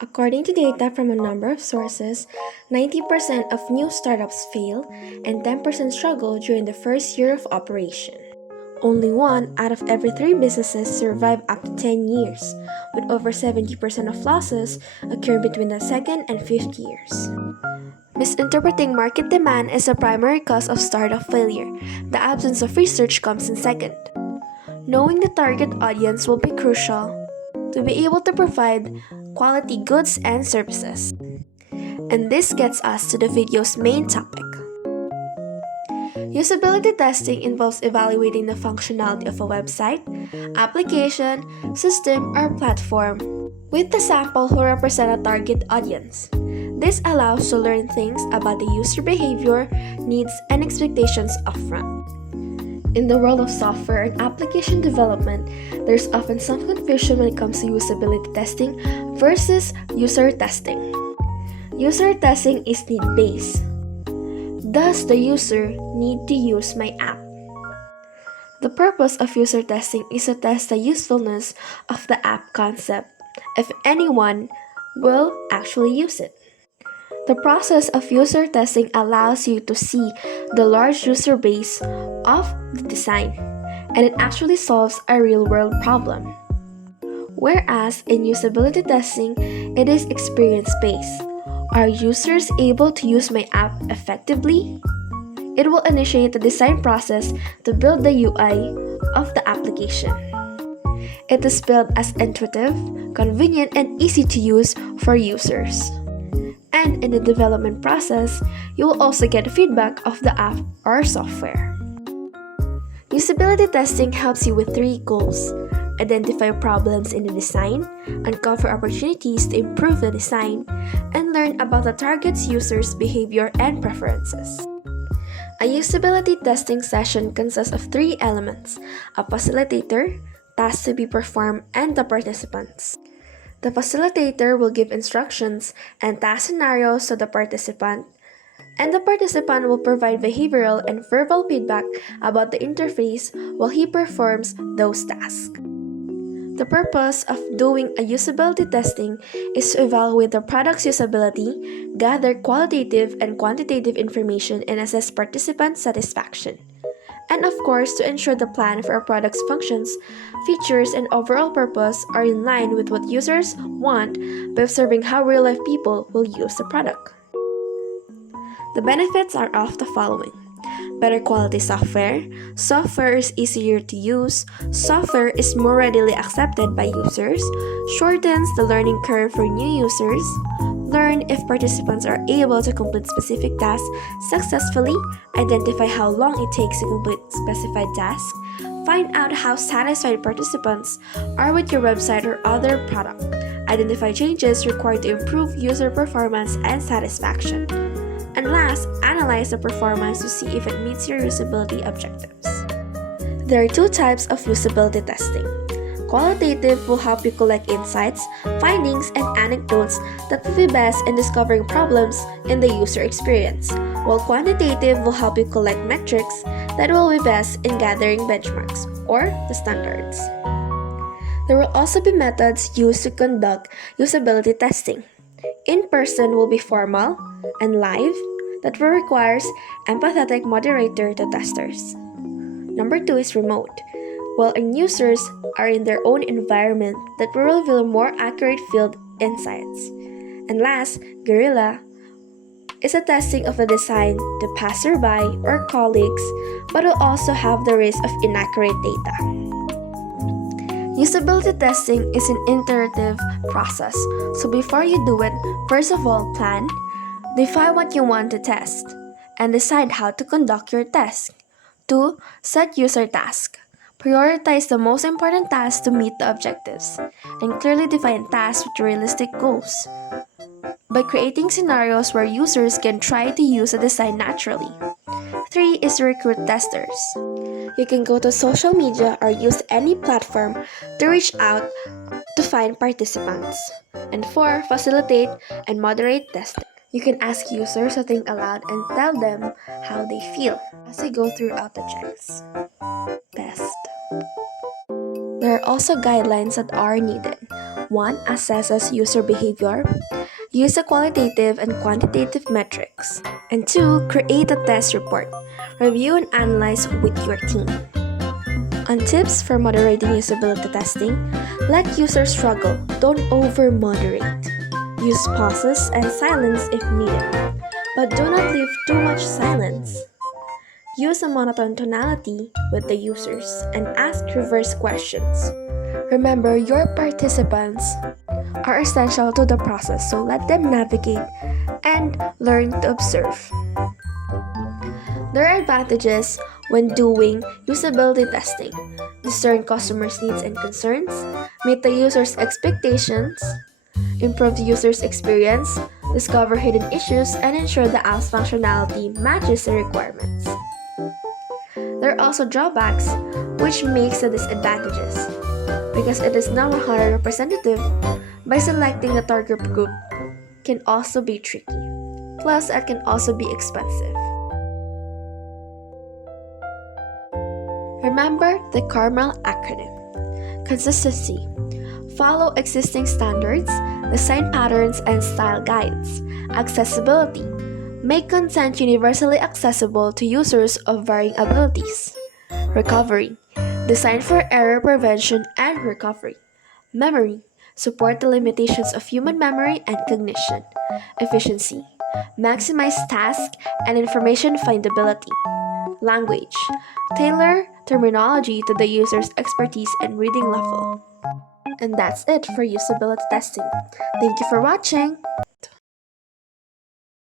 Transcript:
According to data from a number of sources, 90% of new startups fail and 10% struggle during the first year of operation. Only one out of every three businesses survive up to 10 years, with over 70% of losses occurring between the second and fifth years. Misinterpreting market demand is a primary cause of startup failure. The absence of research comes in second. Knowing the target audience will be crucial to be able to provide quality goods and services. And this gets us to the video's main topic. Usability testing involves evaluating the functionality of a website, application, system, or platform with the sample who represent a target audience. This allows to learn things about the user behavior, needs, and expectations upfront. In the world of software and application development, there's often some confusion when it comes to usability testing versus user testing. User testing is need-based. Does the user need to use my app? The purpose of user testing is to test the usefulness of the app concept, if anyone will actually use it. The process of user testing allows you to see the large user base of the design, and it actually solves a real-world problem. Whereas in usability testing, it is experience-based. Are users able to use my app effectively? It will initiate the design process to build the UI of the application. It is built as intuitive, convenient, and easy to use for users. And in the development process, you will also get feedback of the app or software. Usability testing helps you with three goals: identify problems in the design, uncover opportunities to improve the design, and learn about the target's users' behavior and preferences. A usability testing session consists of three elements: a facilitator, tasks to be performed, and the participants. The facilitator will give instructions and task scenarios to the participant, and the participant will provide behavioral and verbal feedback about the interface while he performs those tasks. The purpose of doing a usability testing is to evaluate the product's usability, gather qualitative and quantitative information, and assess participant satisfaction. And of course, to ensure the plan for a product's functions, features, and overall purpose are in line with what users want by observing how real-life people will use the product. The benefits are of the following: better quality software, software is easier to use, software is more readily accepted by users, shortens the learning curve for new users, learn if participants are able to complete specific tasks successfully, identify how long it takes to complete specified tasks, find out how satisfied participants are with your website or other product, identify changes required to improve user performance and satisfaction. And last, analyze the performance to see if it meets your usability objectives. There are two types of usability testing. Qualitative will help you collect insights, findings, and anecdotes that will be best in discovering problems in the user experience, while quantitative will help you collect metrics that will be best in gathering benchmarks, or the standards. There will also be methods used to conduct usability testing. In-person will be formal and live, that will require empathetic moderator to testers. Number 2 is remote, wherein users are in their own environment that will reveal more accurate field insights. And last, guerrilla is a testing of the design to passerby or colleagues, but will also have the risk of inaccurate data. Usability testing is an iterative process, so before you do it, first of all, plan, define what you want to test, and decide how to conduct your test. 2. Set user tasks. Prioritize the most important tasks to meet the objectives, and clearly define tasks with realistic goals by creating scenarios where users can try to use the design naturally. 3 is recruit testers. You can go to social media or use any platform to reach out to find participants. And 4, facilitate and moderate testing. You can ask users to think aloud and tell them how they feel as they go throughout the checks. Test. There are also guidelines that are needed. 1. Assesses user behavior. Use a qualitative and quantitative metrics. And 2. Create a test report. Review and analyze with your team. On tips for moderating usability testing, let users struggle, don't over-moderate. Use pauses and silence if needed, but do not leave too much silence. Use a monotone tonality with the users and ask reverse questions. Remember, your participants are essential to the process, so let them navigate and learn to observe. There are advantages when doing usability testing. Discern customers' needs and concerns, meet the user's expectations, improve the user's experience, discover hidden issues, and ensure the app's functionality matches the requirements. There are also drawbacks, which makes the disadvantages. Because it is not 100% representative, by selecting the target group can also be tricky. Plus, it can also be expensive. Remember the CARMEL acronym. Consistency. Follow existing standards, design patterns and style guides. Accessibility. Make content universally accessible to users of varying abilities. Recovery. Design for error prevention and recovery. Memory. Support the limitations of human memory and cognition. Efficiency. Maximize task and information findability. Language. Tailor terminology to the user's expertise and reading level. And that's it for usability testing. Thank you for watching.